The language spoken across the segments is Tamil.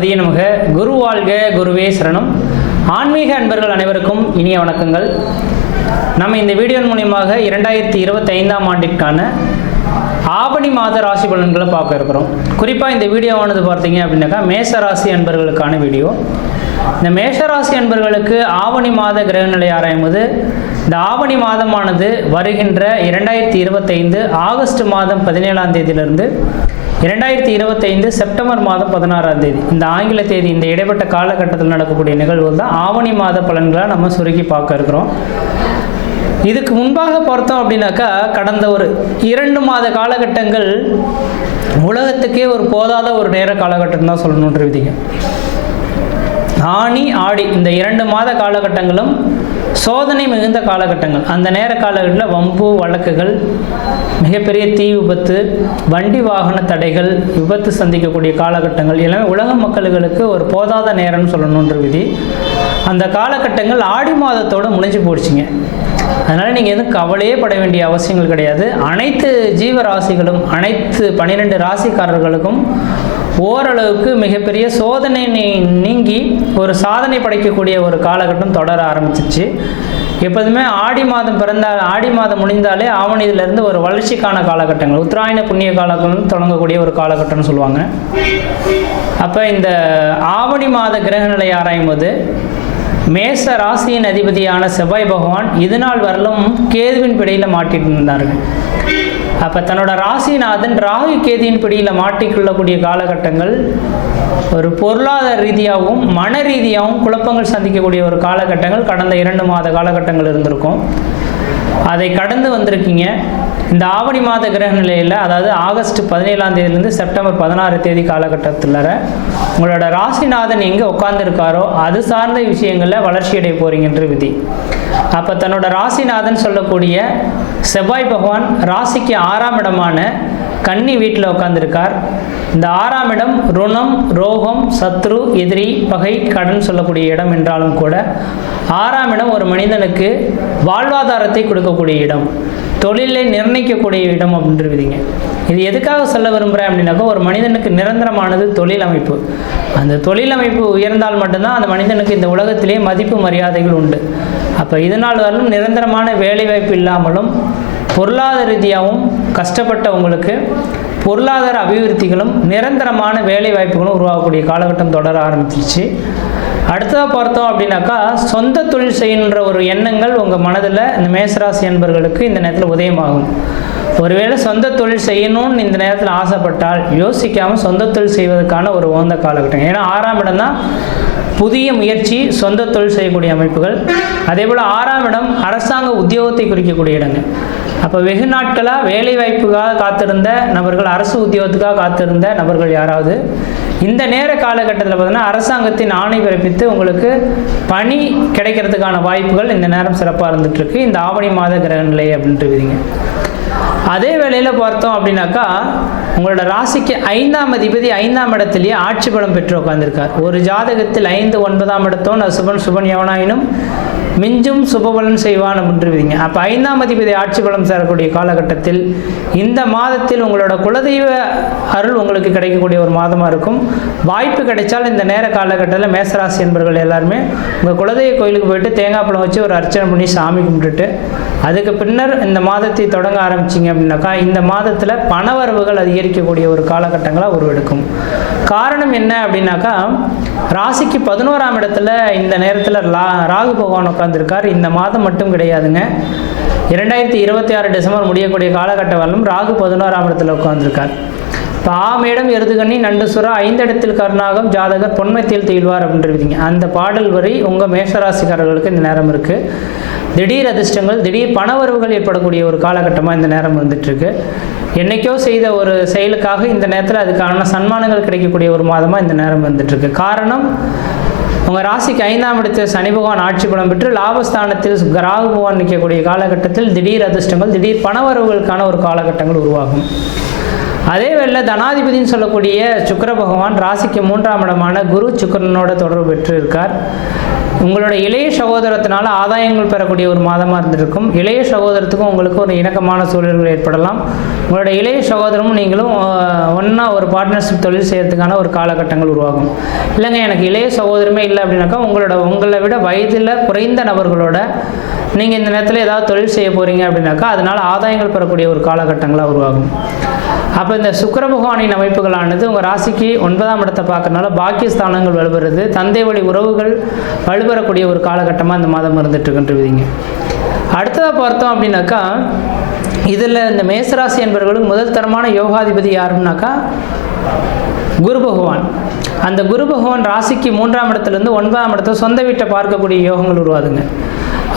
கணபதியே நமக. குரு வாழ்க, குருவே சரணம். ஆன்மீக அன்பர்கள் அனைவருக்கும் இனிய வணக்கங்கள். நம்ம இந்த வீடியோ மூலியமாக 2025ஆம் ஆண்டிற்கான ஆவணி மாத ராசி பலன்களை பார்க்க இருக்கிறோம். குறிப்பாக இந்த வீடியோவானது பார்த்தீங்க அப்படின்னாக்கா மேஷராசி அன்பர்களுக்கான வீடியோ. இந்த மேஷராசி அன்பர்களுக்கு ஆவணி மாத கிரகநிலை ஆராயும்போது இந்த ஆவணி மாதமானது வருகின்ற 2025 ஆகஸ்ட் மாதம் 17ஆம் தேதியிலிருந்து 2025 செப்டம்பர் மாதம் 16ஆம் தேதி, இந்த ஆங்கில தேதி, இந்த இடைப்பட்ட காலகட்டத்தில் நடக்கக்கூடிய நிகழ்வுகள் தான் ஆவணி மாத பலன்களை நம்ம சுருக்கி பார்க்க இருக்கிறோம். இதுக்கு முன்பாக பார்த்தோம் அப்படின்னாக்கா கடந்த ஒரு 2 மாத காலகட்டங்கள் உலகத்துக்கே ஒரு போதாத ஒரு நேர காலகட்டம் தான் சொல்லணுன்ற விதிங்க. ஆனி ஆடி இந்த 2 மாத காலகட்டங்களும் சோதனை மிகுந்த காலகட்டங்கள். அந்த நேர காலகட்டத்தில் வம்பு வழக்குகள், மிகப்பெரிய தீ விபத்து, வண்டி வாகன தடைகள், விபத்து சந்திக்கக்கூடிய காலகட்டங்கள் எல்லாமே உலக மக்களுக்கு ஒரு போதாத நேரம்னு சொல்லணுன்ற விதி. அந்த காலகட்டங்கள் ஆடி மாதத்தோடு முடிஞ்சு போயிடுச்சிங்க. அதனால் நீங்கள் எதுவும் கவலையே பட வேண்டிய அவசியங்கள் கிடையாது. அனைத்து ஜீவராசிகளும், அனைத்து 12 ராசிக்காரர்களுக்கும் ஓரளவுக்கு மிகப்பெரிய சோதனை நீங்கி ஒரு சாதனை படைக்கக்கூடிய ஒரு காலகட்டம் தொடர ஆரம்பிச்சிச்சு. எப்போதுமே ஆடி மாதம் முடிந்தாலே ஆவணியிலிருந்து ஒரு வளர்ச்சிக்கான காலகட்டங்கள், உத்தராயண புண்ணிய காலகட்டம் தொடங்கக்கூடிய ஒரு காலகட்டம்னு சொல்லுவாங்க. அப்போ இந்த ஆவணி மாத கிரகநிலை ஆராயும் போது மேச ராசியின் அதிபதியான செவ்வாய் பகவான் இதுநாள் வரலும் கேதுவின் பிடியில் மாட்டிட்டு இருந்தார்கள். அப்போ தன்னோட ராசிநாதன் ராகு கேதியின் பிடியில் மாட்டிக்கொள்ளக்கூடிய காலகட்டங்கள் ஒரு பொருளாதார ரீதியாகவும் மன ரீதியாகவும் குழப்பங்கள் சந்திக்கக்கூடிய ஒரு காலகட்டங்கள் கடந்த 2 மாத காலகட்டங்கள் இருந்திருக்கும். அதை கடந்து வந்திருக்கீங்க. இந்த ஆவணி மாத கிரக நிலையில், அதாவது ஆகஸ்ட் 17ஆம் தேதியிலேருந்து செப்டம்பர் 16 தேதி காலகட்டத்தில் உங்களோட ராசிநாதன் எங்கே உட்கார்ந்துருக்காரோ அது சார்ந்த விஷயங்களில் வளர்ச்சி அடைய போறீங்கன்ற விதி. அப்போ தன்னோட ராசிநாதன் சொல்லக்கூடிய செவ்வாய் பகவான் ராசிக்கு 6ஆம் இடமான கன்னி வீட்டில் உட்கார்ந்துருக்கார். இந்த 6ஆம் இடம் ருணம், ரோகம், சத்ரு, எதிரி, பகை, கடன் சொல்லக்கூடிய இடம் என்றாலும் கூட 6ஆம் இடம் ஒரு மனிதனுக்கு வாழ்வாதாரத்தை கொடுக்கக்கூடிய இடம், தொழிலை நிர்ணயிக்கக்கூடிய இடம் அப்படின்றவிதிங்க. இது எதுக்காக சொல்ல விரும்புகிறேன் அப்படின்னாக்கா, ஒரு மனிதனுக்கு நிரந்தரமானது தொழில் அமைப்பு. அந்த தொழில் அமைப்பு உயர்ந்தால் மட்டும்தான் அந்த மனிதனுக்கு இந்த உலகத்திலே மதிப்பு மரியாதைகள் உண்டு. அப்போ இதனால் வரலும் நிரந்தரமான வேலைவாய்ப்பு இல்லாமலும் பொருளாதார ரீதியாகவும் கஷ்டப்பட்ட உங்களுக்கு பொருளாதார அபிவிருத்திகளும் நிரந்தரமான வேலை வாய்ப்புகளும் உருவாகக்கூடிய காலகட்டம் தொடர ஆரம்பிச்சிருச்சு. அடுத்ததாக பார்த்தோம் அப்படின்னாக்கா, சொந்த தொழில் செய்யணுன்ற ஒரு எண்ணங்கள் உங்கள் மனதில் இந்த மேசராசி என்பவர்களுக்கு இந்த நேரத்தில் உதயமாகும். ஒருவேளை சொந்த தொழில் செய்யணும்னு இந்த நேரத்தில் ஆசைப்பட்டால் யோசிக்காமல் சொந்த தொழில் செய்வதற்கான ஒரு உகந்த காலகட்டம். ஏன்னா 6ஆம் இடம் தான் புதிய முயற்சி, சொந்த தொழில் செய்யக்கூடிய அமைப்புகள். அதே போல் 6ஆம் இடம் அரசாங்க உத்தியோகத்தை குறிக்கக்கூடிய இடங்கள். அப்போ வெகு நாட்களாக வேலை வாய்ப்புக்காக காத்திருந்த நபர்கள், அரசு உத்தியோகத்துக்காக காத்திருந்த நபர்கள் யாராவது இந்த நேர காலகட்டத்தில் பார்த்தீங்கன்னா அரசாங்கத்தின் ஆணை பிறப்பித்து உங்களுக்கு பணி கிடைக்கிறதுக்கான வாய்ப்புகள் இந்த நேரம் சிறப்பாக இருந்துகிட்ருக்கு. இந்த ஆவணி மாத கிரக நிலை அப்படின்றீங்க. அதே வேளையில் பார்த்தோம் அப்படின்னாக்கா, உங்களோட ராசிக்கு 5ஆம் அதிபதி 5ஆம் இடத்துலேயே ஆட்சி பலம் பெற்று உட்கார்ந்துருக்கார். ஒரு ஜாதகத்தில் 5, 9ஆம் இடத்தோன் சுபன் எவனாயினும் மிஞ்சும் சுபபலன் செய்வான் அப்படின்றீங்க. அப்போ 5ஆம் அதிபதி ஆட்சி பலம் சேரக்கூடிய காலகட்டத்தில் இந்த மாதத்தில் உங்களோட குலதெய்வ அருள் உங்களுக்கு கிடைக்கக்கூடிய ஒரு மாதமாக இருக்கும். வாய்ப்பு கிடைச்சால் இந்த நேர காலகட்டத்தில் மேசராசி என்பவர்கள் எல்லாருமே உங்கள் குலதெய்வ கோயிலுக்கு போயிட்டு தேங்காய் பழம் வச்சு ஒரு அர்ச்சனை பண்ணி சாமி கும்பிட்டுட்டு அதுக்கு பின்னர் இந்த மாதத்தை தொடங்க ஆரம்பிச்சிங்க அப்படின்னாக்கா, இந்த மாதத்தில் பணவரவுகள் அதிகரிக்கக்கூடிய ஒரு காலகட்டங்களாக உருவெடுக்கும். காரணம் என்ன அப்படின்னாக்கா, ராசிக்கு 11ஆம் இடத்துல இந்த நேரத்தில் ராகு பகவான் உட்கார்ந்துருக்கார். இந்த மாதம் மட்டும் கிடையாதுங்க, 2026 டிசம்பர் முடியக்கூடிய காலகட்டம் வரலும் ராகு 11ஆம் இடத்துல உட்கார்ந்துருக்கார். பாமேடம் எருதுகண்ணி நண்டு சுறா 5 இடத்தில் கருணாகம் ஜாதகர் பொன்மைத்தில் தீழ்வார் அப்படின்றீங்க. அந்த பாடல் வரி உங்கள் மேஷராசிக்காரர்களுக்கு இந்த நேரம் இருக்குது. திடீர் அதிர்ஷ்டங்கள், திடீர் பணவரவுகள் ஏற்படக்கூடிய ஒரு காலகட்டமாக இந்த நேரம் வந்துட்டுருக்கு. என்றைக்கோ செய்த ஒரு செயலுக்காக இந்த நேரத்தில் அதுக்கான சன்மானங்கள் கிடைக்கக்கூடிய ஒரு மாதமாக இந்த நேரம் வந்துட்டுருக்கு. காரணம், உங்கள் ராசிக்கு 5ஆம் இடத்தில் சனி பகவான் ஆட்சி பலம் பெற்று லாபஸ்தானத்தில் ராகு பகவான் நிற்கக்கூடிய காலகட்டத்தில் திடீர் அதிர்ஷ்டங்கள், திடீர் பணவரவுகளுக்கான ஒரு காலகட்டங்கள் உருவாகும். அதே வேளை தனாதிபதினு சொல்லக்கூடிய சுக்கிர பகவான் ராசிக்கு 3ஆம் இடமான குரு சுக்கிரனோட தொடர்பு பெற்று இருக்கார். உங்களோட இளைய சகோதரத்தினால ஆதாயங்கள் பெறக்கூடிய ஒரு மாதமாக இருந்திருக்கும். இளைய சகோதரத்துக்கும் உங்களுக்கு ஒரு இணக்கமான சூழல்கள் ஏற்படலாம். உங்களோட இளைய சகோதரமும் நீங்களும் ஒன்றா ஒரு பார்ட்னர்ஷிப் தொழில் செய்கிறதுக்கான ஒரு காலகட்டங்கள் உருவாகும். இல்லைங்க எனக்கு இளைய சகோதரமே இல்லை அப்படின்னாக்கா உங்களை விட வயதில் குறைந்த நபர்களோட நீங்கள் இந்த நேரத்தில் ஏதாவது தொழில் செய்ய போகிறீங்க அப்படின்னாக்கா அதனால் ஆதாயங்கள் பெறக்கூடிய ஒரு காலகட்டங்களாக உருவாகும். அப்போ இந்த சுக்கிர பகவானின் அமைப்புகளானது உங்கள் ராசிக்கு 9ஆம் இடத்தை பார்க்கறதுனால பாக்கியஸ்தானங்கள் வலுபெறுது, தந்தை வழி உறவுகள் வலுபெறக்கூடிய ஒரு காலகட்டமாக இந்த மாதம் இருந்துட்டுருக்குன்றீங்க. அடுத்ததாக பார்த்தோம் அப்படின்னாக்கா இதில் இந்த மேசராசி என்பவர்களுக்கு முதல் தரமான யோகாதிபதி யாருன்னாக்கா குரு பகவான். அந்த குரு பகவான் ராசிக்கு 3ஆம் இடத்துலேருந்து 9ஆம் இடத்தை சொந்த வீட்டை பார்க்கக்கூடிய யோகங்கள் உருவாதுங்க.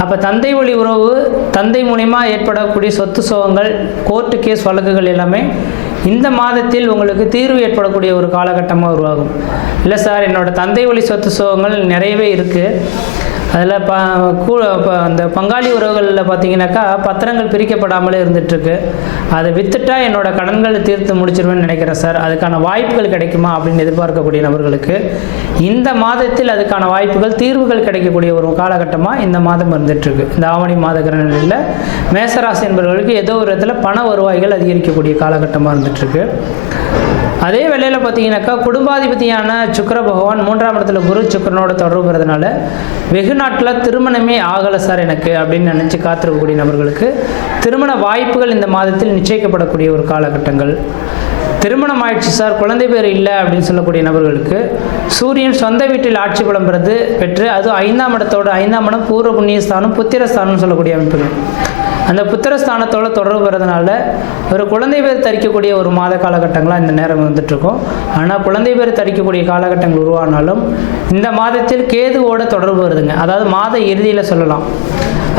அப்போ தந்தை வழி உறவு, தந்தை மூலிமா ஏற்படக்கூடிய சொத்து சோகங்கள், கோர்ட்டு கேஸ் வழக்குகள் எல்லாமே இந்த மாதத்தில் உங்களுக்கு தீர்வு ஏற்படக்கூடிய ஒரு காலகட்டமாக உருவாகும். இல்லை சார் என்னோடய தந்தை வழி சொத்து சோகங்கள் நிறையவே இருக்குது, அதில் அந்த பங்காளி உறவுகளில் பார்த்தீங்கன்னாக்கா பத்திரங்கள் பிரிக்கப்படாமலே இருந்துகிட்ருக்கு, அதை விற்றுட்டா என்னோடய கடன்களை தீர்த்து முடிச்சிருவேன்னு நினைக்கிறேன் சார், அதுக்கான வாய்ப்புகள் கிடைக்குமா அப்படின்னு எதிர்பார்க்கக்கூடிய நபர்களுக்கு இந்த மாதத்தில் அதுக்கான வாய்ப்புகள், தீர்வுகள் கிடைக்கக்கூடிய ஒரு காலகட்டமாக இந்த மாதம் இருந்துகிட்ருக்கு. இந்த ஆவணி மாத கிரகநிலையில் மேசராசி என்பவர்களுக்கு ஏதோ ஒரு இடத்துல பண வருவாய்கள் அதிகரிக்கக்கூடிய காலகட்டமாக இருந்துகிட்ருக்கு. அதே வேளையில் பார்த்தீங்கன்னாக்கா குடும்பாதிபதியான சுக்கிர பகவான் 3ஆம் இடத்துல குரு சுக்கிரனோட தொடர்பு பெறதுனால வெகு நாட்டில் திருமணமே ஆகலை சார் எனக்கு அப்படின்னு நினச்சி காத்திருக்கக்கூடிய நபர்களுக்கு திருமண வாய்ப்புகள் இந்த மாதத்தில் நிச்சயிக்கப்படக்கூடிய ஒரு காலகட்டங்கள். திருமணம் ஆயிடுச்சு சார் குழந்தை பேர் இல்லை அப்படின்னு சொல்லக்கூடிய நபர்களுக்கு சூரியன் சொந்த வீட்டில் ஆட்சி பலம் பெற்று அது 5ஆம் இடத்தோட 5ஆம் இடம் பூர்வ புண்ணியஸ்தானம் புத்திரஸ்தானம்னு சொல்லக்கூடிய அமைப்புகள். அந்த புத்திரஸ்தானத்தோட தொடர்பு பெறதுனால ஒரு குழந்தை பேர் தரிக்கக்கூடிய ஒரு மாத காலகட்டங்களாக இந்த நேரம் வந்துட்டுருக்கோம். ஆனால் குழந்தை பேர் தரிக்கக்கூடிய காலகட்டங்கள் உருவானாலும் இந்த மாதத்தில் கேதுவோட தொடர்பு வருதுங்க. அதாவது மாத இறுதியில் சொல்லலாம்,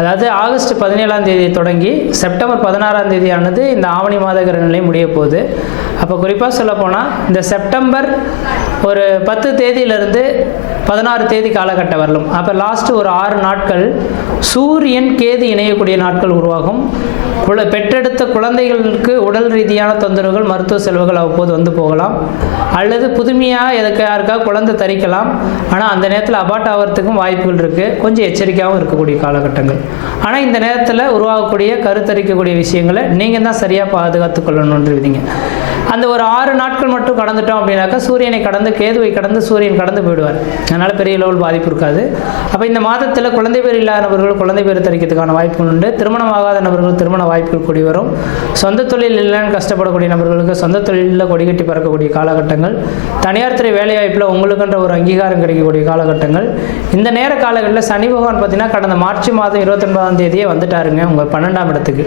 அதாவது ஆகஸ்ட் 17ஆம் தேதி தொடங்கி செப்டம்பர் 16ஆம் தேதியானது இந்த ஆவணி மாத கிரகநிலை முடிய போகுது. அப்போ குறிப்பாக சொல்லப்போனால் இந்த செப்டம்பர் ஒரு 10 தேதியிலிருந்து 16 தேதி காலகட்டம் வரலும். அப்போ லாஸ்ட்டு ஒரு 6 நாட்கள் சூரியன் கேது இணையக்கூடிய நாட்கள் உருவாகும். பெற்றெடுத்த குழந்தைகளுக்கு உடல் ரீதியான தொந்தரவுகள், மருத்துவ செலவுகள் அவ்வப்போது வந்து போகலாம். அல்லது புதுமையாக யாருக்காக குழந்தை தரிக்கலாம், ஆனால் அந்த நேரத்தில் அபார்ட் ஆகிறதுக்கும் வாய்ப்புகள் இருக்குது. கொஞ்சம் எச்சரிக்கையாகவும் இருக்கக்கூடிய காலகட்டங்கள். ஆனால் இந்த நேரத்தில் உருவாகக்கூடிய கருத்தரிக்கக்கூடிய விஷயங்களை நீங்கள் தான் சரியாக பாதுகாத்து கொள்ளணுன்றீங்க. அந்த ஒரு 6 நாட்கள் மட்டும் கடந்துட்டோம் அப்படின்னாக்கா சூரியனை கடந்து கேதுவை கடந்து சூரியன் கடந்து போயிடுவார். அதனால் பெரிய லெவல் பாதிப்பு இருக்காது. அப்போ இந்த மாதத்தில் குழந்தை பேர் இல்லாத நபர்கள் குழந்தை பேர் தரிக்கிறதுக்கான வாய்ப்புகள் உண்டு. திருமணம் ஆகாத நபர்கள் திருமண வாய்ப்புகள் கூடி வரும். சொந்த தொழில் இல்லைன்னு கஷ்டப்படக்கூடிய நபர்களுக்கு சொந்த தொழிலில் கொடிகட்டி பறக்கக்கூடிய காலகட்டங்கள். தனியார் துறை வேலைவாய்ப்பில் உங்களுக்குன்ற ஒரு அங்கீகாரம் கிடைக்கக்கூடிய காலகட்டங்கள். இந்த நேர காலங்களில் சனி பகவான் பார்த்தீங்கன்னா கடந்த மார்ச் மாதம் 29ஆம் தேதியே வந்துட்டாருங்க உங்கள் 12ஆம் இடத்துக்கு.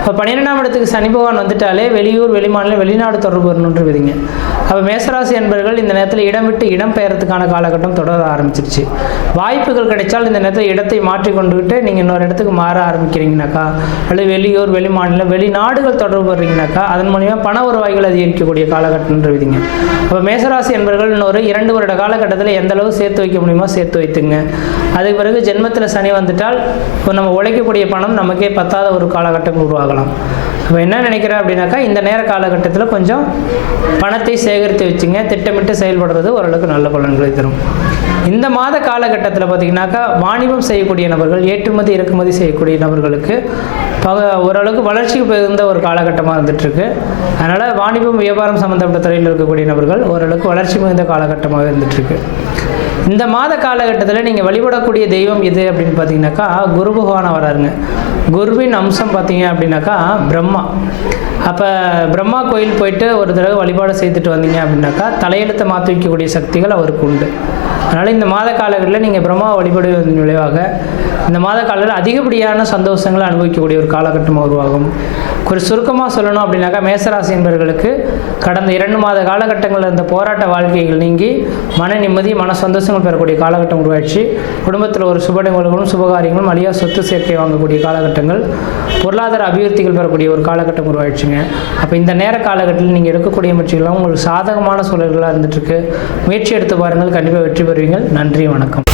இப்போ 12ஆம் இடத்துக்கு சனி பகவான் வந்துட்டாலே வெளியூர், வெளிமாநிலம், வெளிநாடு தொடர்பு வரணுன்றீங்க. அப்போ மேசராசி என்பவர்கள் இந்த நேரத்தில் இடம் விட்டு இடம் பெயர்றதுக்கான காலகட்டம் தொடர ஆரம்பிச்சிருச்சு. வாய்ப்புகள் கிடைச்சால் இந்த நேரத்தில் இடத்தை மாற்றி கொண்டுகிட்டு நீங்கள் இன்னொரு இடத்துக்கு மாற ஆரம்பிக்கிறீங்கனாக்கா, அல்லது வெளியூர், வெளிமாநிலம், வெளிநாடுகள் தொடர்பு வர்றீங்கனாக்கா அதன் மூலியமாக பண வருவாய்கள் அதிகரிக்கக்கூடிய காலகட்டம்ன்றீங்க. அப்போ மேசராசி என்பவர்கள் இன்னொரு 2 வருட காலகட்டத்தில் எந்த அளவு சேர்த்து வைக்க முடியுமோ சேர்த்து வைத்துங்க. அதுக்கு பிறகு ஜென்மத்தில் சனி வந்துட்டால் இப்போ நம்ம உழைக்கக்கூடிய பணம் நமக்கே பத்தாத ஒரு காலகட்டம் உருவாகலாம். இப்போ என்ன நினைக்கிறேன் அப்படின்னாக்கா இந்த நேர காலகட்டத்தில் கொஞ்சம் பணத்தை சேகரித்து வச்சுங்க, திட்டமிட்டு செயல்படுறது ஓரளவுக்கு நல்ல பலன்களை தரும். இந்த மாத காலகட்டத்தில் பார்த்திங்கனாக்கா வாணிபம் செய்யக்கூடிய நபர்கள், ஏற்றுமதி இறக்குமதி செய்யக்கூடிய நபர்களுக்கு ஓரளவுக்கு வளர்ச்சிக்கு மிகுந்த ஒரு காலகட்டமாக இருந்துகிட்ருக்கு. அதனால் வாணிபம், வியாபாரம் சம்மந்தப்பட்ட துறையில் இருக்கக்கூடிய நபர்கள் ஓரளவுக்கு வளர்ச்சி மிகுந்த காலகட்டமாக இருந்துகிட்ருக்கு. இந்த மாத காலகட்டத்தில் நீங்கள் வழிபடக்கூடிய தெய்வம் எது அப்படின்னு பார்த்தீங்கன்னாக்கா குரு பகவானை வராருங்க. குருவின் அம்சம் பார்த்தீங்க அப்படின்னாக்கா பிரம்மா. அப்போ பிரம்மா கோயில் போயிட்டு ஒரு தடவை வழிபாடு செய்துட்டு வந்தீங்க அப்படின்னாக்கா தலையெழுத்தை மாற்றி வைக்கக்கூடிய சக்திகள் அவருக்கு உண்டு. அதனால் இந்த மாத காலங்களில் நீங்கள் பிரம்மா வழிபடுவதன் விளைவாக இந்த மாத காலத்தில் அதிகப்படியான சந்தோஷங்களை அனுபவிக்கக்கூடிய ஒரு காலகட்டமாக உருவாகும். ஒரு சுருக்கமாக சொல்லணும் அப்படின்னாக்கா மேசராசி என்பவர்களுக்கு கடந்த 2 மாத காலகட்டங்களில் இருந்த போராட்ட வாழ்க்கைகள் நீங்கி மன நிம்மதி, மன சந்தோஷங்கள் பெறக்கூடிய காலகட்டம் உருவாச்சு. குடும்பத்தில் ஒரு சுப நிகழ்வுகளும் சுபகாரியங்களும் அழியா சொத்து சேர்க்கை வாங்கக்கூடிய காலகட்டங்கள், பொருளாதார அபிவிருத்திகள் பெறக்கூடிய ஒரு காலகட்டம் உருவாயிடுச்சுங்க. அப்போ இந்த நேர காலகட்டத்தில் நீங்கள் எடுக்கக்கூடிய முயற்சிகளும் உங்களுக்கு சாதகமான சூழல்களாக இருந்துகிட்ருக்கு. முயற்சி எடுத்து பாருங்கள், கண்டிப்பாக வெற்றி பெறுவீங்கள். நன்றி, வணக்கம்.